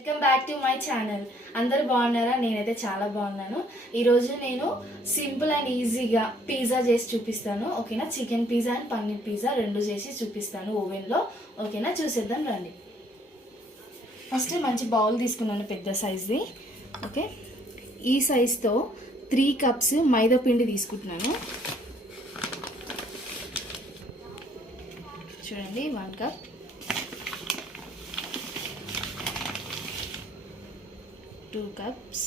Welcome back to my channel. అందరు బాగున్నారా? నేనైతే చాలా బాగున్నాను. ఈరోజు నేను సింపుల్ అండ్ ఈజీగా పిజ్జా చేసి చూపిస్తాను. ఓకేనా? Chicken pizza and paneer pizza రెండు చేసి చూపిస్తాను ఓవెన్లో. ఓకేనా? చూసేద్దాం రండి. ఫస్ట్ మంచి బౌల్ తీసుకున్నాను, పెద్ద సైజ్ది. ఓకే, ఈ సైజ్తో 3 కప్స్ మైదా పిండి తీసుకుంటున్నాను. చూడండి, 1 కప్, 2 కప్స్,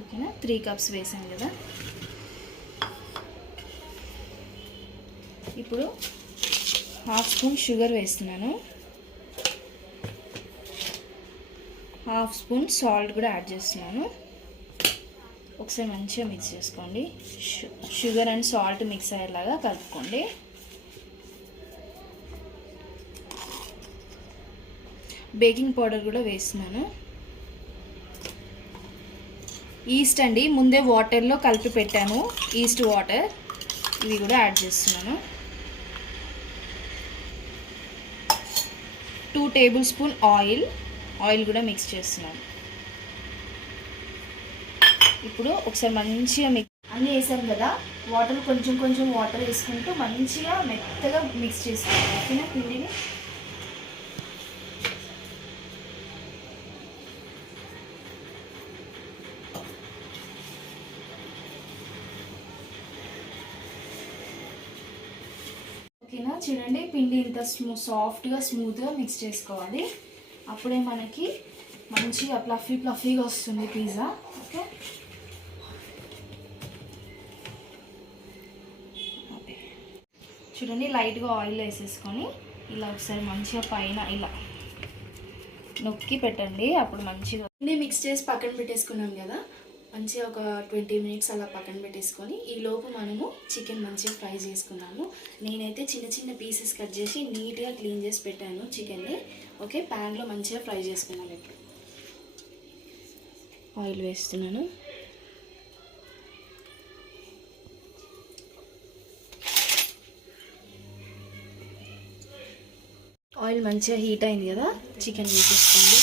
ఓకేనా? 3 కప్స్ వేసాను కదా. ఇప్పుడు 1/2 స్పూన్ షుగర్ వేస్తున్నాను. 1/2 స్పూన్ సాల్ట్ కూడా యాడ్ చేస్తున్నాను. ఒకసారి మంచిగా మిక్స్ చేసుకోండి. షుగర్ అండ్ సాల్ట్ మిక్స్ అయ్యేలాగా కలుపుకోండి. బేకింగ్ పౌడర్ కూడా వేస్తున్నాను. ఈస్ట్ అండి, ముందే వాటర్లో కలిపి పెట్టాను. ఈస్ట్ వాటర్, ఇవి కూడా యాడ్ చేస్తున్నాను. 2 టేబుల్ స్పూన్ ఆయిల్ కూడా మిక్స్ చేస్తున్నాను. ఇప్పుడు ఒకసారి మంచిగా అన్నీ వేసాం కదా, వాటర్ కొంచెం కొంచెం వాటర్ వేసుకుంటూ మంచిగా మెత్తగా మిక్స్ చేసుకోవాలి. ఓకేనా? పిండిని ఓకేనా? చూడండి, పిండి ఇంత సాఫ్ట్గా స్మూత్గా మిక్స్ చేసుకోవాలి. అప్పుడే మనకి మంచిగా ఫ్లఫీగా వస్తుంది పిజ్జా. ఓకే, చూడండి, లైట్గా ఆయిల్ వేసేసుకొని ఇలా ఒకసారి మంచిగా పైన ఇలా నొక్కి పెట్టండి. అప్పుడు మంచిగా మిక్స్ చేసి పక్కన పెట్టేసుకున్నాం కదా. మంచిగా ఒక 20 మినిట్స్ అలా పక్కన పెట్టేసుకొని ఈ లోపు మనము చికెన్ మంచిగా ఫ్రై చేసుకున్నాము. నేనైతే చిన్న చిన్న పీసెస్ కట్ చేసి నీట్గా క్లీన్ చేసి పెట్టాను చికెన్ని. ఓకే, ప్యాన్లో మంచిగా ఫ్రై చేసుకున్నాను. ఇప్పుడు ఆయిల్ వేస్తున్నాను. ఆయిల్ మంచిగా హీట్ అయింది కదా, చికెన్ వేసేసుకోండి.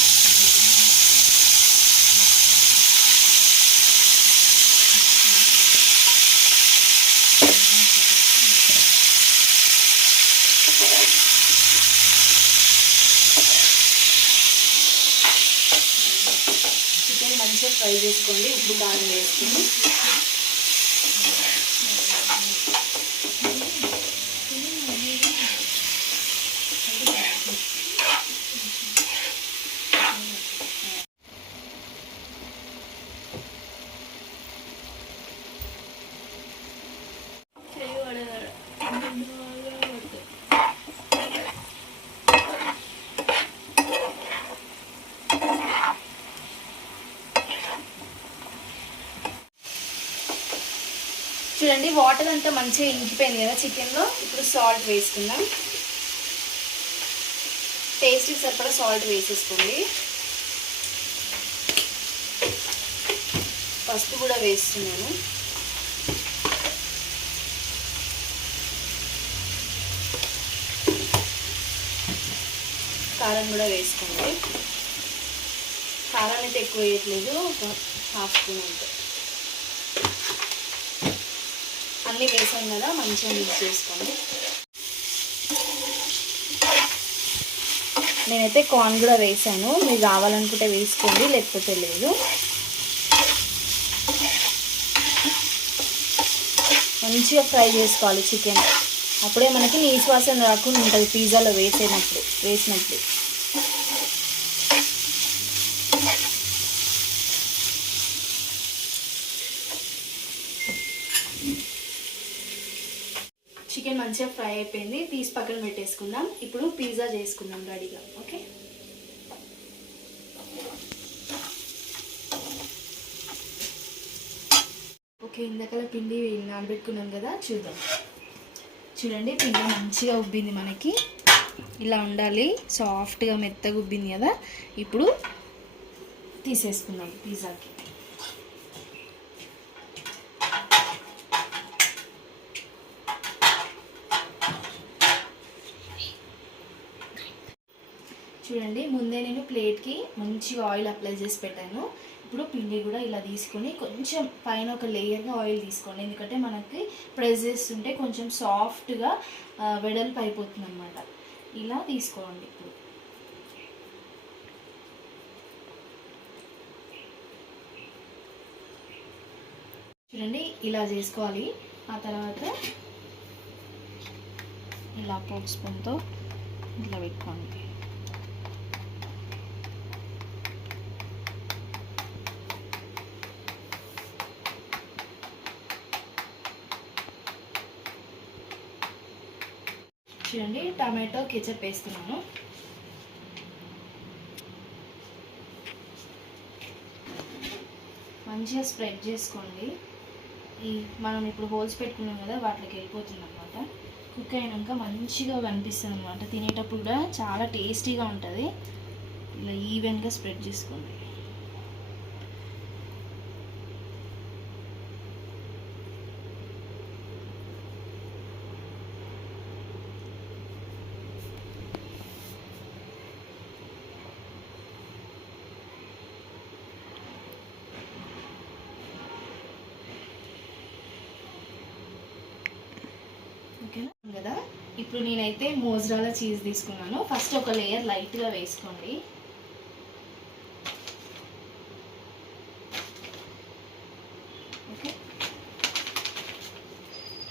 చికెన్ మంచిగా ఫ్రై చేసుకోండి. ఉప్పు కారం వేసుకుని చూడండి, వాటర్ అంతా మంచిగా ఇంకిపోయింది కదా చికెన్లో. ఇప్పుడు సాల్ట్ వేసుకుందాం. టేస్ట్కి సరిపడా సాల్ట్ వేసేసుకోండి. పసుపు కూడా వేస్తున్నాను. కారం కూడా వేసుకోండి. కారం అయితే ఎక్కువ వేయట్లేదు, ఒక 1/2 స్పూన్ అంతే. అన్నీ వేసాం కదా, మంచిగా మిక్స్ చేసుకోండి. నేనైతే కార్న్ కూడా వేసాను, మీరు కావాలనుకుంటే వేసుకోండి, లేకపోతే లేదు. మంచిగా ఫ్రై చేసుకోవాలి చికెన్. అప్పుడే మనకి నీసు వాసన రాకుండా ఉంటుంది పిజ్జాలో వేసినప్పుడు. చికెన్ మంచిగా ఫ్రై అయిపోయింది, తీసి పక్కన పెట్టేసుకుందాం. ఇప్పుడు పిజ్జా చేసుకుందాం రెడీగా. ఓకే, ఇందాకల పిండి నానబెట్టుకున్నాం కదా, చూద్దాం. చూడండి, పిండి మంచిగా ఉబ్బింది మనకి. ఇలా ఉండాలి, సాఫ్ట్గా మెత్తగా ఉబ్బింది కదా. ఇప్పుడు తీసేసుకుందాం పిజ్జాకి. చూడండి ముందే నేను ప్లేట్కి మంచిగా ఆయిల్ అప్లై చేసి పెట్టాను. ఇప్పుడు పిండి కూడా ఇలా తీసుకొని కొంచెం పైన ఒక లేయర్గా ఆయిల్ తీసుకోండి, ఎందుకంటే మనకి ప్రెస్ చేస్తుంటే కొంచెం సాఫ్ట్గా వెడల్పు అయిపోతుంది అనమాట. ఇలా తీసుకోండి. ఇప్పుడు చూడండి ఇలా చేసుకోవాలి. ఆ తర్వాత ఇలా పోక్ స్పూన్తో ఇట్లా పెట్టుకోండి. చూడండి టమాటో కెచప్ వేస్తున్నాను. మంచిగా స్ప్రెడ్ చేసుకోండి. మనం ఇప్పుడు హోల్స్ పెట్టుకున్నాం కదా, వాటికి వెళ్ళిపోతుంది అనమాట. కుక్ అయినాక మంచిగా కనిపిస్తుంది అనమాట. తినేటప్పుడు కూడా చాలా టేస్టీగా ఉంటుంది. ఇలా ఈవెన్గా స్ప్రెడ్ చేసుకోండి. ఓకేనా కదా. ఇప్పుడు నేనైతే మోజ్రాలా చీజ్ తీసుకున్నాను. ఫస్ట్ ఒక లేయర్ లైట్గా వేసుకోండి. ఓకే,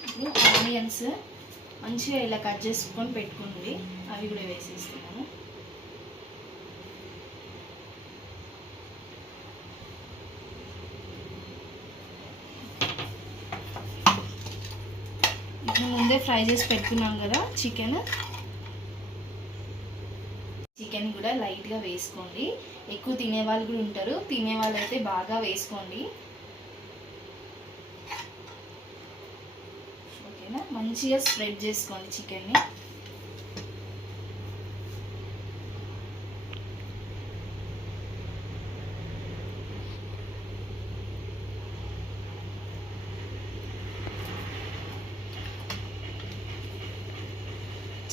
ఇప్పుడు ఆనియన్స్ మంచిగా ఇలా కట్ చేసుకొని పెట్టుకోండి, అవి కూడా వేసేస్తున్నాను. ముందే ఫ్రై చేసి పెట్టుకున్నాం కదా చికెన్ కూడా లైట్గా వేసుకోండి. ఎక్కువ తినేవాళ్ళు కూడా ఉంటారు, తినేవాళ్ళు అయితే బాగా వేసుకోండి. ఓకేనా, మంచిగా స్ప్రెడ్ చేసుకోండి చికెన్ని.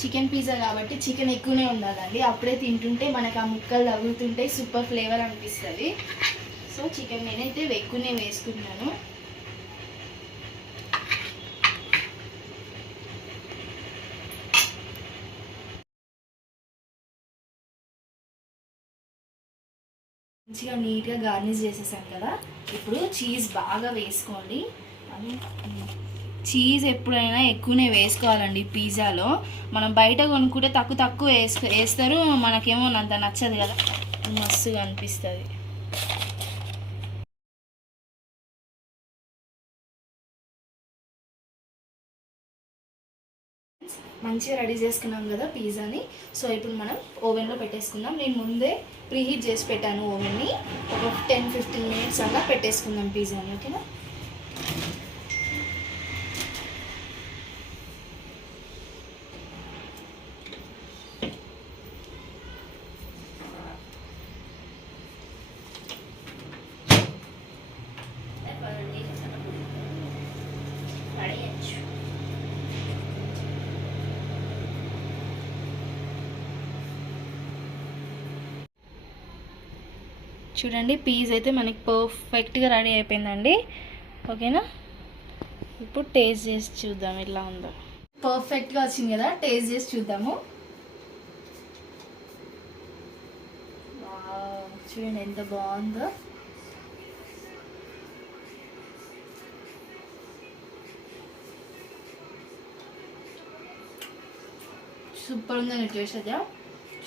చికెన్ పిజ్జా కాబట్టి చికెన్ ఎక్కువనే ఉండాలండి, అప్పుడే తింటుంటే మనకు ఆ ముక్కలు తగులుతుంటే సూపర్ ఫ్లేవర్ అనిపిస్తుంది. సో చికెన్ నేనైతే ఎక్కువనే వేసుకుంటున్నాను. మంచిగా నీట్గా గార్నిష్ చేసేసాను కదా. ఇప్పుడు చీజ్ బాగా వేసుకోండి. చీజ్ ఎప్పుడైనా ఎక్కువనే వేసుకోవాలండి పిజ్జాలో. మనం బయట కొనుక్కుంటే తక్కువ వేస్తారు, మనకేమో అంత నచ్చదు కదా, మస్తుగా అనిపిస్తుంది. మంచిగా రెడీ చేసుకున్నాం కదా పిజ్జాని. సో ఇప్పుడు మనం ఓవెన్లో పెట్టేసుకుందాం. నేను ముందే ప్రీహీట్ చేసి పెట్టాను ఓవెన్ని. ఒక 10-15 మినిట్స్ అలా పెట్టేసుకుందాం పిజ్జాని. ఓకేనా. చూడండి పీస్ అయితే మనకి పర్ఫెక్ట్గా రెడీ అయిపోయిందండి. ఓకేనా, ఇప్పుడు టేస్ట్ చేసి చూద్దాం ఎలా ఉందో. పర్ఫెక్ట్గా వచ్చింది కదా, టేస్ట్ చేసి చూద్దాము. చూడండి ఎంత బాగుందో. సూపర్ ఉందని టేస్ట్ అయితే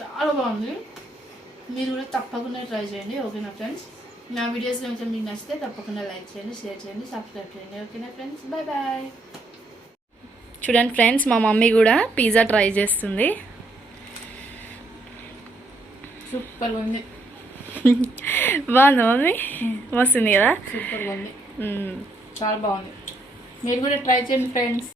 చాలా బాగుంది. మీరు కూడా తప్పకుండా ట్రై చేయండి. ఓకేనా ఫ్రెండ్స్, నా వీడియోస్ కొంచెం మీకు నచ్చితే తప్పకుండా లైక్ చేయండి, షేర్ చేయండి, సబ్స్క్రైబ్ చేయండి. ఓకేనా ఫ్రెండ్స్, బాయ్ బాయ్. చూడండి ఫ్రెండ్స్, మా మమ్మీ కూడా పిజ్జా ట్రై చేస్తుంది. సూపర్ ఉంది. బాగుందా మమ్మీ? వస్తుంది కదా, సూపర్గా ఉంది, చాలా బాగుంది. మీరు కూడా ట్రై చేయండి ఫ్రెండ్స్.